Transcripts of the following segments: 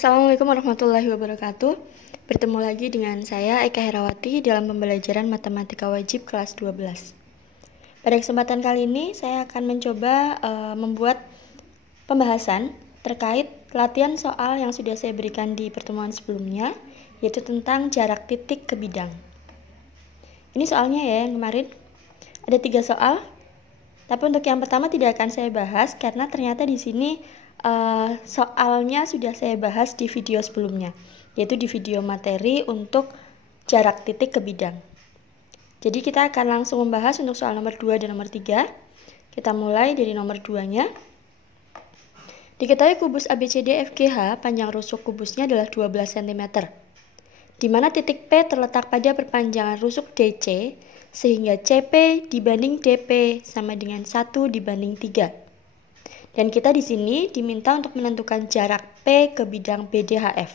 Assalamualaikum warahmatullahi wabarakatuh. Bertemu lagi dengan saya Eka Herawati dalam pembelajaran Matematika Wajib kelas 12. Pada kesempatan kali ini saya akan mencoba membuat pembahasan terkait latihan soal yang sudah saya berikan di pertemuan sebelumnya, yaitu tentang jarak titik ke bidang. Ini soalnya ya yang kemarin. Ada 3 soal. Tapi untuk yang pertama tidak akan saya bahas karena ternyata di sini soalnya sudah saya bahas di video sebelumnya, yaitu di video materi untuk jarak titik ke bidang. Jadi kita akan langsung membahas untuk soal nomor 2 dan nomor 3. Kita mulai dari nomor 2-nya. Diketahui kubus ABCDFGH panjang rusuk kubusnya adalah 12 cm, di mana titik P terletak pada perpanjangan rusuk DC, sehingga CP dibanding DP sama dengan 1 dibanding 3. Dan kita di sini diminta untuk menentukan jarak P ke bidang BDHF.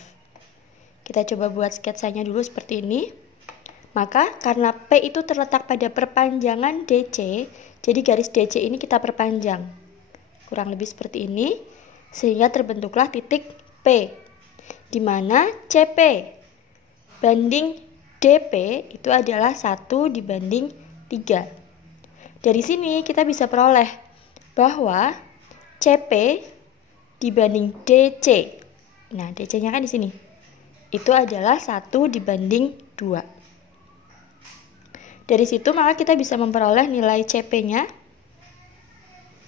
Kita coba buat sketsanya dulu seperti ini. Maka karena P itu terletak pada perpanjangan DC, jadi garis DC ini kita perpanjang. Kurang lebih seperti ini, sehingga terbentuklah titik P, di mana CP banding DP itu adalah 1 dibanding 3. Dari sini kita bisa peroleh bahwa CP dibanding DC. Nah, DC-nya kan di sini. Itu adalah 1 dibanding 2. Dari situ maka kita bisa memperoleh nilai CP-nya,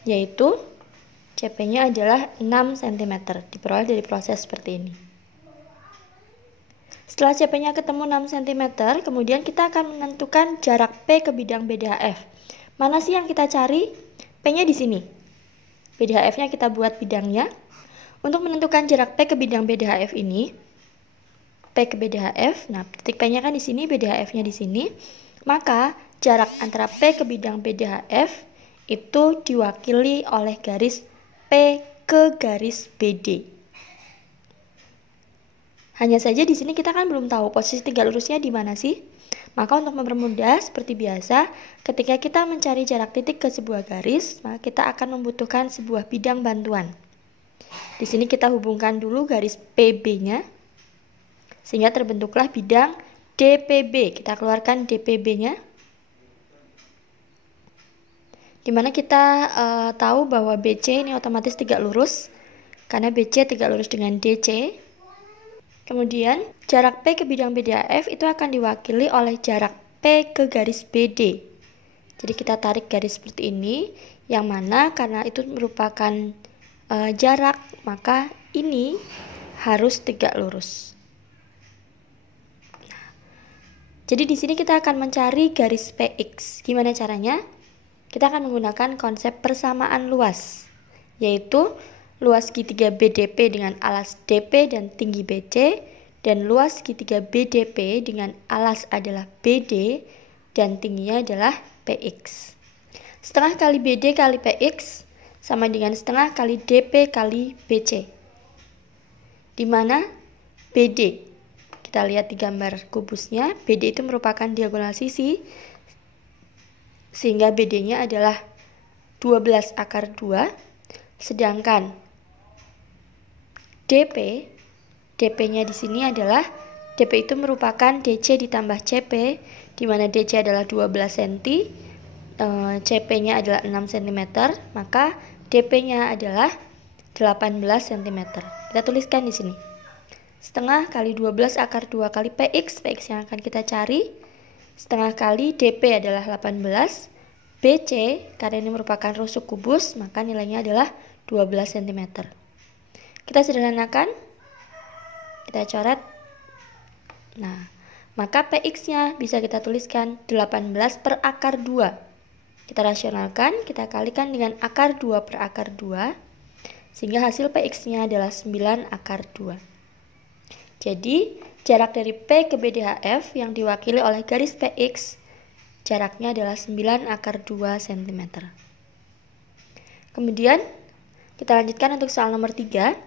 yaitu CP-nya adalah 6 cm. Diperoleh dari proses seperti ini. Setelah CP-nya ketemu 6 cm, kemudian kita akan menentukan jarak P ke bidang BDHF. Mana sih yang kita cari? P-nya di sini. BDHF-nya kita buat bidangnya. Untuk menentukan jarak P ke bidang BDHF ini, P ke BDHF, nah titik P-nya kan di sini, BDHF-nya di sini. Maka jarak antara P ke bidang BDHF itu diwakili oleh garis P ke garis BD. Hanya saja di sini kita kan belum tahu posisi tegak lurusnya di mana sih. Maka untuk mempermudah seperti biasa, ketika kita mencari jarak titik ke sebuah garis, maka kita akan membutuhkan sebuah bidang bantuan. Di sini kita hubungkan dulu garis PB-nya, sehingga terbentuklah bidang DPB. Kita keluarkan DPB-nya. Dimana kita tahu bahwa BC ini otomatis tegak lurus, karena BC tegak lurus dengan DC. Kemudian, jarak P ke bidang BDHF itu akan diwakili oleh jarak P ke garis BD. Jadi kita tarik garis seperti ini, yang mana karena itu merupakan jarak, maka ini harus tegak lurus. Jadi di sini kita akan mencari garis PX. Gimana caranya? Kita akan menggunakan konsep persamaan luas, yaitu luas segitiga BDP dengan alas DP dan tinggi BC, dan luas segitiga BDP dengan alas adalah BD dan tingginya adalah PX. Setengah kali BD kali PX sama dengan setengah kali DP kali BC. Di mana BD, kita lihat di gambar kubusnya, BD itu merupakan diagonal sisi, sehingga BD-nya adalah 12 akar 2, sedangkan DP-nya di sini adalah DP itu merupakan DC ditambah CP, di mana DC adalah 12 cm, CP-nya adalah 6 cm, maka DP-nya adalah 18 cm. Kita tuliskan di sini. Setengah kali 12 akar 2 kali PX yang akan kita cari. Setengah kali DP adalah 18, BC karena ini merupakan rusuk kubus, maka nilainya adalah 12 cm. Kita sederhanakan, kita coret. Nah, maka PX-nya bisa kita tuliskan 18 per akar 2. Kita rasionalkan, kita kalikan dengan akar 2 per akar 2, sehingga hasil PX-nya adalah 9 akar 2. Jadi, jarak dari P ke BDHF yang diwakili oleh garis PX, jaraknya adalah 9 akar 2 cm. Kemudian, kita lanjutkan untuk soal nomor 3.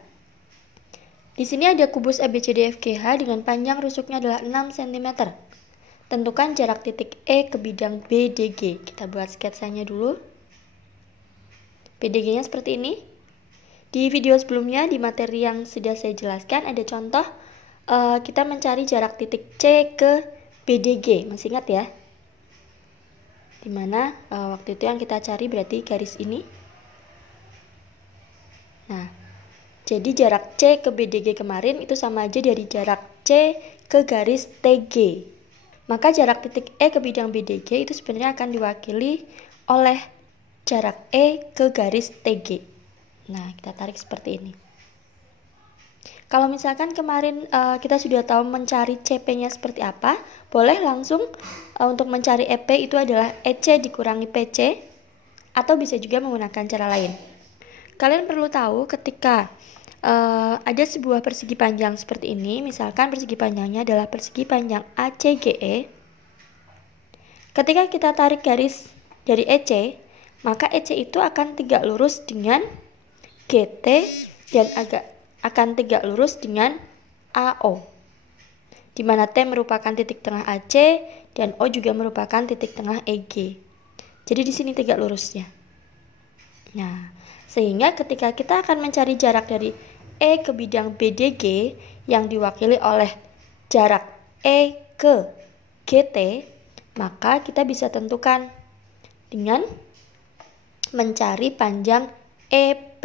Di sini ada kubus ABCDFGH dengan panjang rusuknya adalah 6 cm. Tentukan jarak titik E ke bidang BDG. Kita buat sketsanya dulu. BDG-nya seperti ini. Di video sebelumnya, di materi yang sudah saya jelaskan, ada contoh kita mencari jarak titik C ke BDG. Masih ingat ya? Dimana waktu itu yang kita cari berarti garis ini. Nah, jadi jarak C ke BDG kemarin itu sama aja dari jarak C ke garis TG. Maka jarak titik E ke bidang BDG itu sebenarnya akan diwakili oleh jarak E ke garis TG. Nah, kita tarik seperti ini. Kalau misalkan kemarin kita sudah tahu mencari CP-nya seperti apa, boleh langsung untuk mencari EP itu adalah EC dikurangi PC, atau bisa juga menggunakan cara lain. Kalian perlu tahu ketika ada sebuah persegi panjang seperti ini, misalkan persegi panjangnya adalah persegi panjang ACGE. Ketika kita tarik garis dari EC, maka EC itu akan tegak lurus dengan GT dan akan tegak lurus dengan AO, di mana T merupakan titik tengah AC dan O juga merupakan titik tengah EG. Jadi di sini tegak lurusnya. Nah, sehingga ketika kita akan mencari jarak dari E ke bidang BDG yang diwakili oleh jarak E ke GT, maka kita bisa tentukan dengan mencari panjang EP.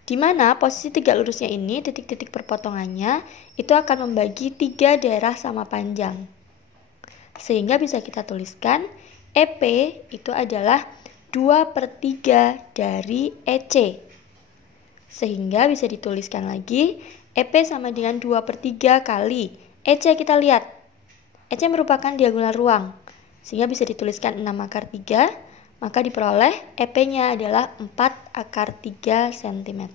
Di mana posisi tegak lurusnya ini, titik-titik perpotongannya itu akan membagi 3 daerah sama panjang. Sehingga bisa kita tuliskan EP itu adalah 2/3 dari EC. Sehingga bisa dituliskan lagi EP sama dengan 2/3 kali EC. Kita lihat EC merupakan diagonal ruang, sehingga bisa dituliskan 6/3. Maka diperoleh EP-nya adalah 4/3 cm.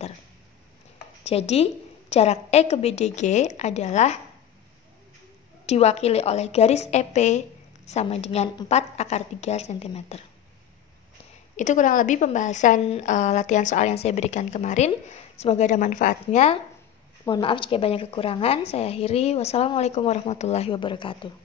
Jadi jarak E ke BDG adalah diwakili oleh garis EP sama dengan 4/3 cm. Itu kurang lebih pembahasan latihan soal yang saya berikan kemarin. Semoga ada manfaatnya. Mohon maaf jika banyak kekurangan. Saya akhiri. Wassalamualaikum warahmatullahi wabarakatuh.